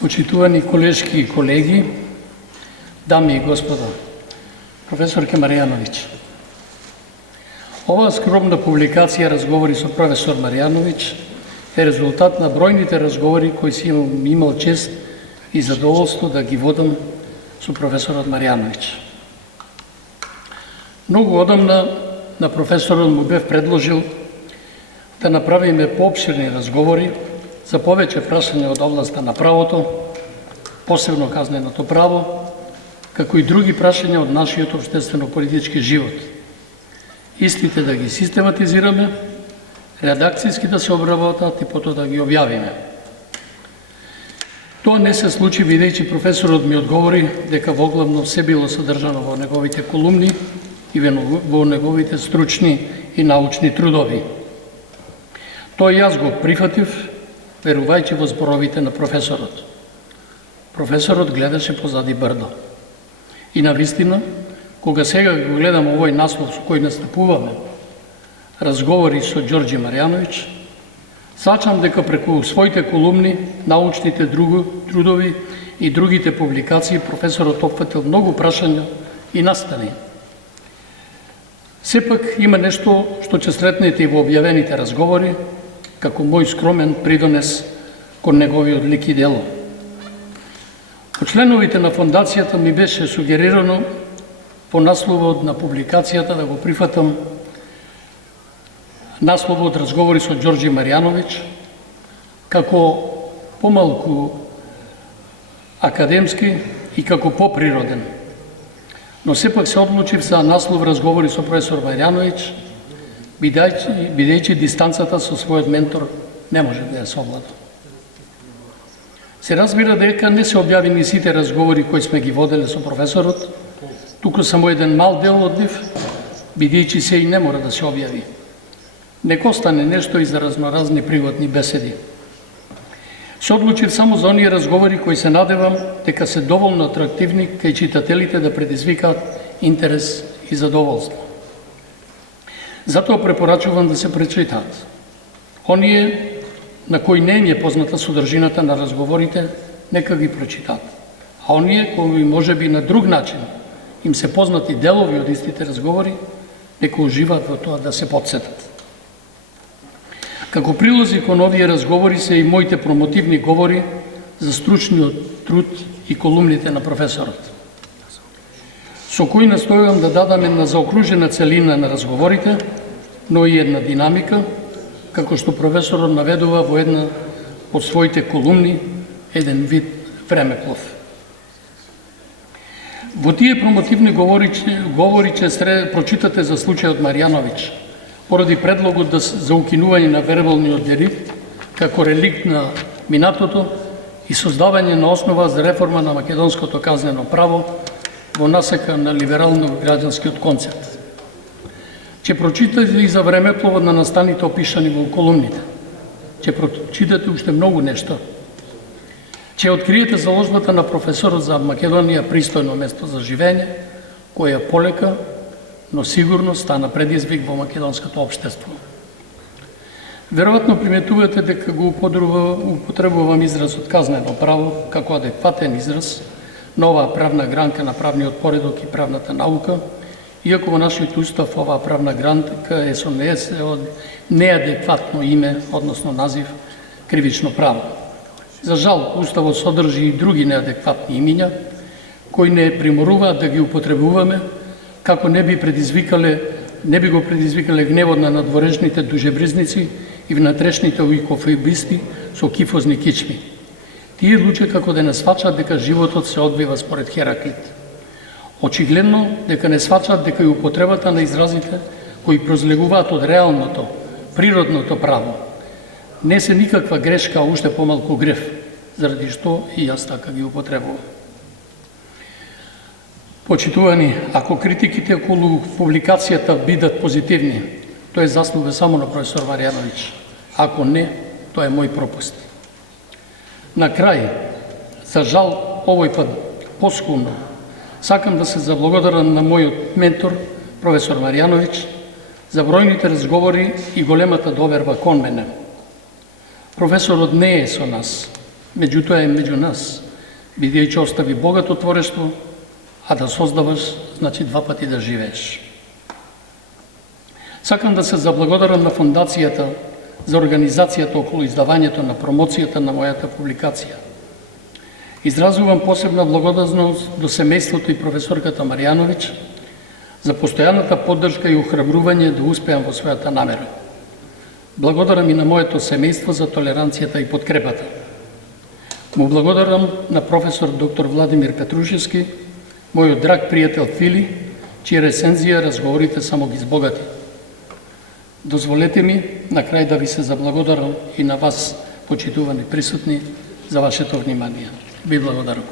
Почитувани колешки и колеги, дами и господа, професорке Марјановиќ. Оваа скромна публикација разговори со професор Марјановиќ е резултат на бројните разговори кои си имал чест и задоволство да ги водам со професорот Марјановиќ. Многу одамна на професорот му бев предложил да направиме поопширни разговори за повеќе прашања од областта на правото, посебно казненото право, како и други прашања од нашиот општествено-политички живот. Истите да ги систематизираме, редакцијски да се обработат и потоа да ги објавиме. Тоа не се случи бидејќи професорот ми одговори дека воглавно се било содржано во неговите колумни и во неговите стручни и научни трудови. Тоа јас го прифатив, верувајќи во зборовите на професорот. Професорот гледаше позади брдо. И навистина, кога сега го гледам овој наслов со кој настапуваме, разговори со Ѓорѓи Марјановиќ, саќам дека преку своите колумни, научните трудови и другите публикации професорот опфатил многу прашања и настани. Сепак има нешто што ќе сретнете и во објавените разговори, како мој скромен придонес кон неговиот лик и дело. По членовите на фондацијата ми беше сугерирано по насловот на публикацијата да го прифатам насловот разговори со Ѓорѓи Марјановиќ како помалку академски и како поприроден. Но сепак се одлучив за наслов разговори со професор Марјановиќ, бидејќи дистанцата со својот ментор не може да ја совлада. Се разбира дека не се објавени сите разговори кои сме ги водели со професорот, туку само еден мал дел од нив, бидејќи се и не мора да се објави. Нека остане нешто и за разноразни приватни беседи. Се одлучив само за оние разговори кои се надевам дека се доволно атрактивни кај читателите да предизвикаат интерес и задоволство. Затоа препорачувам да се пречитаат. Оние на кои не е позната содржината на разговорите, нека ги прочитаат. А оние кои може би на друг начин им се познати делови од истите разговори, нека уживаат во тоа да се потсетат. Како прилози кон овие разговори се и моите промотивни говори за стручниот труд и колумните на професорот, со кои настојувам да дадам една заокружена целина на разговорите, но и една динамика, како што професорот наведува во една од своите колумни, еден вид времеплов. Во тие промотивни говори ќе прочитате за случајот Марјановиќ, поради предлогот за укинување на вербалниот деликт како реликт на минатото и создавање на основа за реформа на македонското казнено право во насека на либерално-граѓанскиот концепт. Ќе прочитате и за времепловот на настаните опишани во колумните. Ќе прочитате уште многу нешто. Ќе откриете заложбата на професорот за Македонија пристојно место за живење, која полека, но сигурно стана предизвик во македонското општество. Веројатно приметувате дека го употребувам изразот казнено право како адекватен израз на оваа правна гранка на правниот поредок и правната наука, иако во нашиот устав оваа правна гранка е со неадекватно име, односно назив, кривично право. За жал, уставот содржи и други неадекватни имиња, кои не приморуваат да ги употребуваме, како не би го предизвикале гневот на надворешните дужебризници и внатрешните уикофобисти со кифозни кичми. Тие луѓе како да не свачат дека животот се одвива според Хераклит. Очигледно дека не свачат дека и употребата на изразите кои прозлегуваат од реалното, природното право, не се никаква грешка, а уште помалку греф, заради што и јас така ги употребувам. Почитувани, ако критиките околу публикацијата бидат позитивни, тоа е заслуга само на професор Марјановиќ. Ако не, тоа е мој пропуст. На крај, за жал, овој пат поскумно, сакам да се заблагодарам на мојот ментор, професор Марјановиќ, за бројните разговори и големата доверба кон мене. Професорот не е со нас, меѓутоа е меѓу нас, бидејќи остави богато творештво, а да создаваш, значи два пати да живееш. Сакам да се заблагодарам на Фондацијата за организацијата околу издавањето на промоцијата на мојата публикација. Изразувам посебна благодарност до семејството и професорката Марјановиќ за постојаната поддршка и охрабрување да успеам во својата намера. Благодарам и на моето семејство за толеранцијата и подкрепата. Му благодарам на професор доктор Владимир Петрушевски, мојот драг пријател Фили, чија рецензија разговорите само ги збогати. Дозволете ми на крај да ви се заблагодарам и на вас, почитувани присутни, за вашето внимание. Ви благодарам.